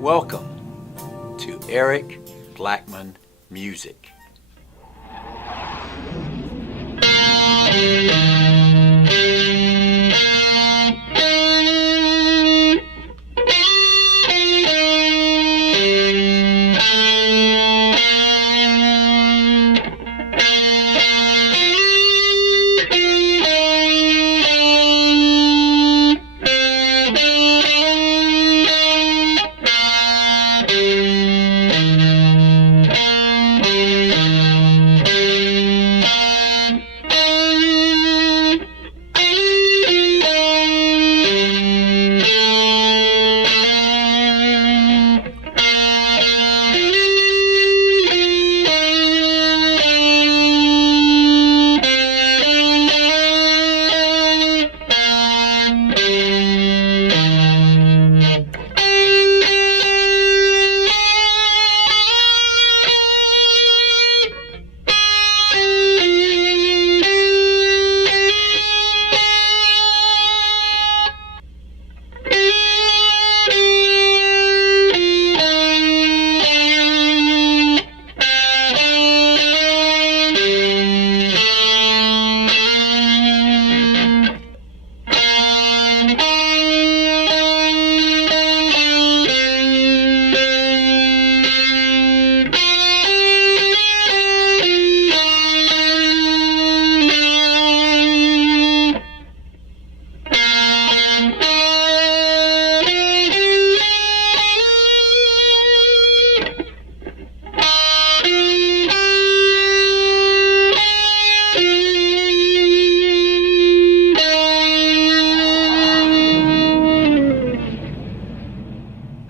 Welcome to Eric Blackmon Music.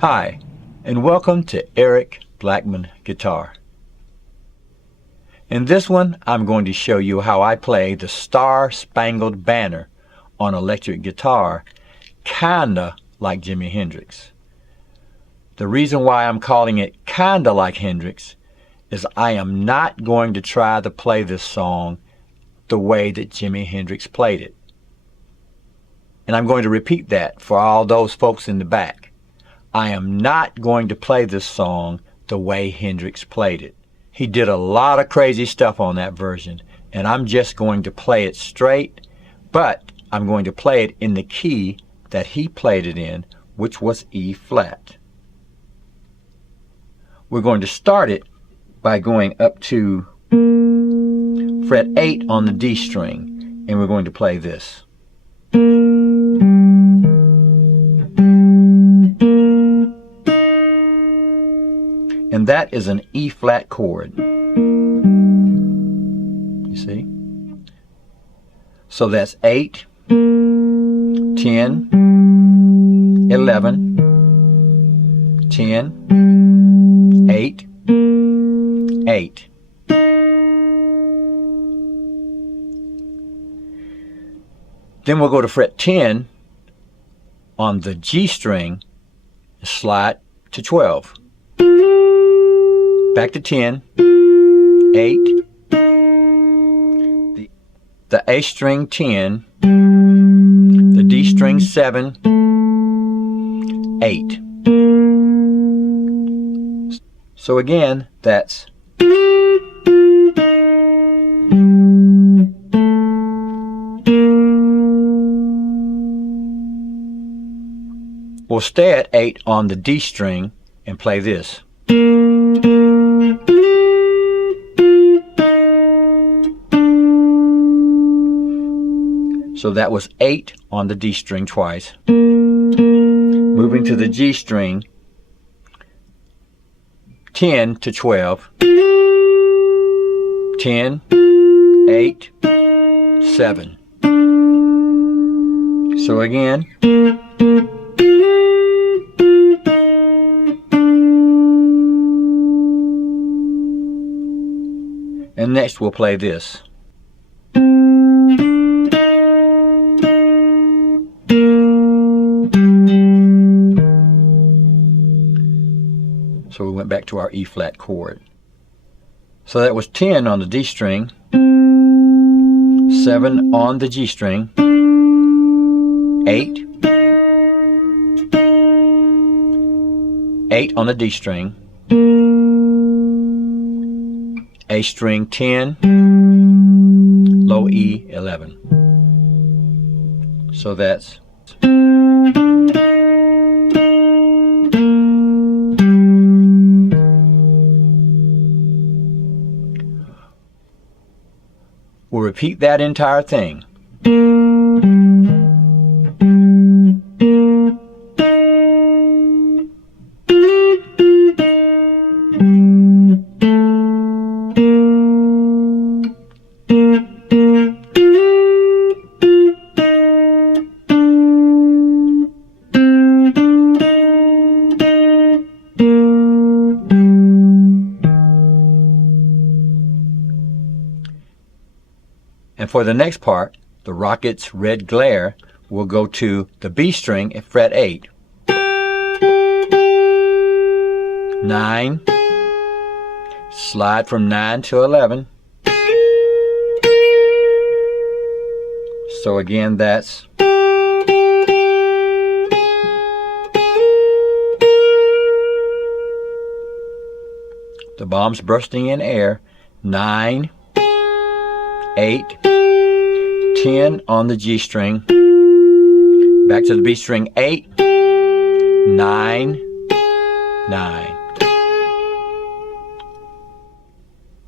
Hi, and welcome to Eric Blackmon Guitar. In this one, I'm going to show you how I play the Star Spangled Banner on electric guitar, kinda like Jimi Hendrix. The reason why I'm calling it kinda like Hendrix is I am not going to try to play this song the way that Jimi Hendrix played it. And I'm going to repeat that for all those folks in the back. I am not going to play this song the way Hendrix played it. He did a lot of crazy stuff on that version, and I'm just going to play it straight, but I'm going to play it in the key that he played it in, which was E flat. We're going to start it by going up to fret 8 on the D string, and we're going to play this. And that is an E flat chord. You see? So that's 8, 10, 11, 10, 8, 8. Then we'll go to fret 10 on the G string and slide to 12. Back to 10, 8, the A string 10, the D string 7, 8. So again, that's we'll stay at 8 on the D string and play this. So that was 8 on the D string twice. Moving to the G string, 10 to 12, 10, 8, 7. So again, and next we'll play this. So we went back to our E flat chord. So that was 10 on the D string, 7 on the G string, 8, 8 on the D string, A string 10, low E 11. So that's we'll repeat that entire thing. And for the next part, the Rocket's Red Glare, we'll go to the B string at fret 8, 9, slide from 9 to 11. So again, that's the bombs bursting in air, 9, 8, 10 on the G string, back to the B string, 8, 9, 9.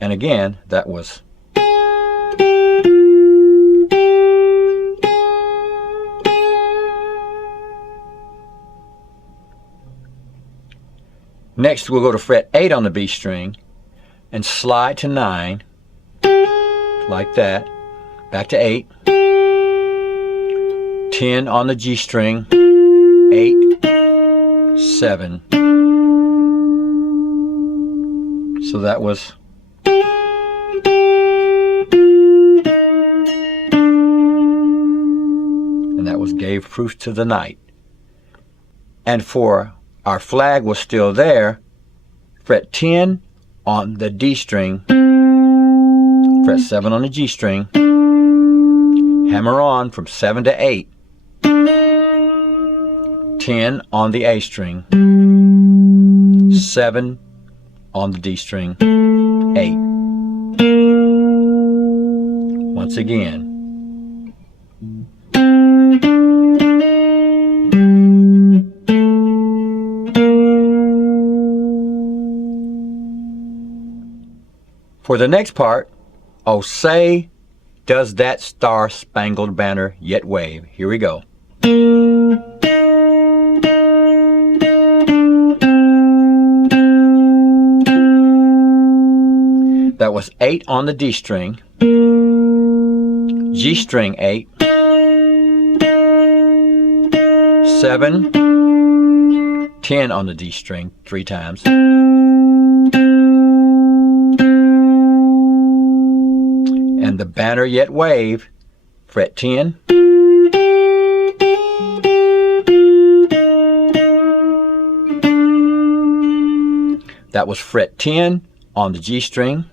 And again, that was next. We'll go to fret 8 on the B string and slide to 9, like that, back to 8, 10 on the G string, 8, 7. So that was Gave Proof to the Night. And for our flag was still there, fret 10 on the D string, fret 7 on the G string, hammer on from 7 to 8, 10 on the A string, 7 on the D string, 8. Once again. For the next part, oh say, does that star-spangled banner yet wave? Here we go. That was 8 on the D string, G string 8, 7, 10 on the D string 3 times, and the banner yet wave, fret 10, that was fret 10 on the G string,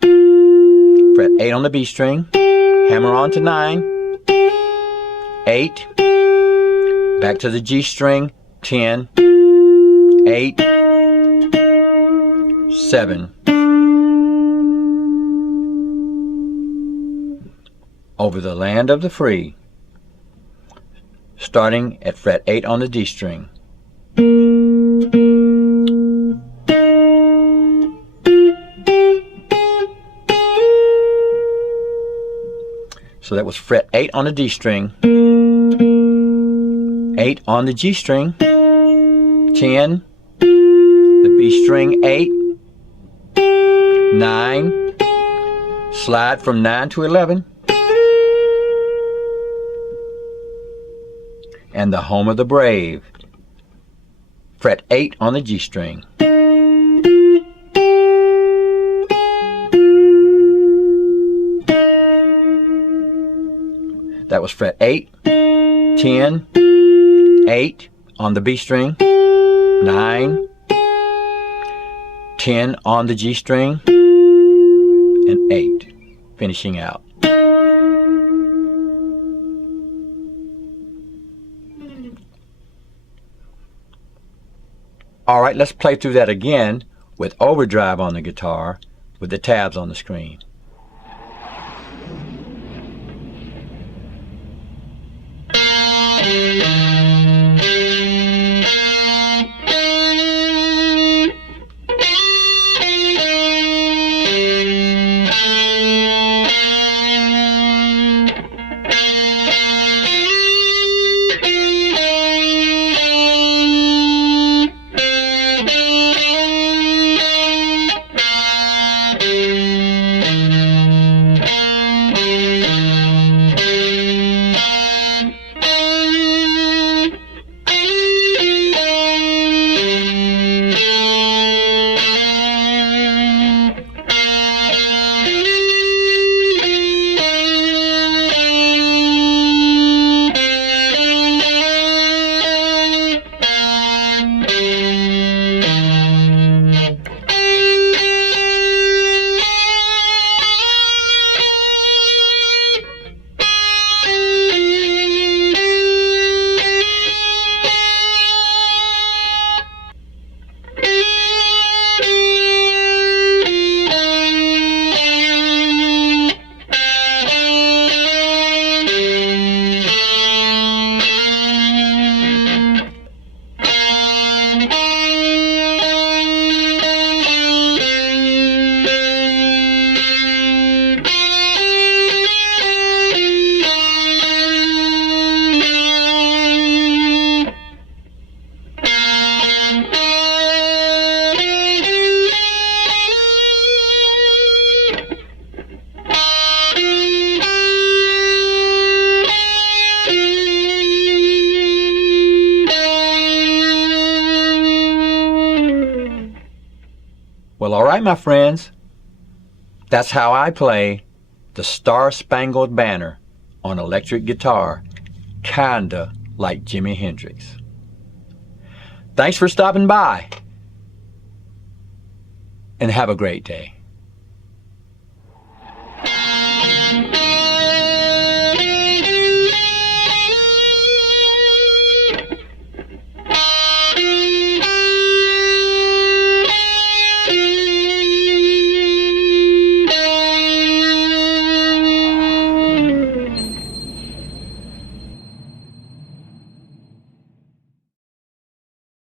fret 8 on the B string, hammer on to 9, 8, back to the G string, 10, 8, 7. Over the land of the free, starting at fret 8 on the D string. So that was fret 8 on the D string, 8 on the G string, 10, the B string 8, 9, slide from 9 to 11, and the home of the brave, fret 8 on the G string. That was fret 8, 10, 8 on the B string, 9, 10 on the G string, and 8, finishing out. All right, let's play through that again with overdrive on the guitar with the tabs on the screen. Well, all right, my friends. That's how I play the Star-Spangled Banner on electric guitar, kinda like Jimi Hendrix. Thanks for stopping by, and have a great day.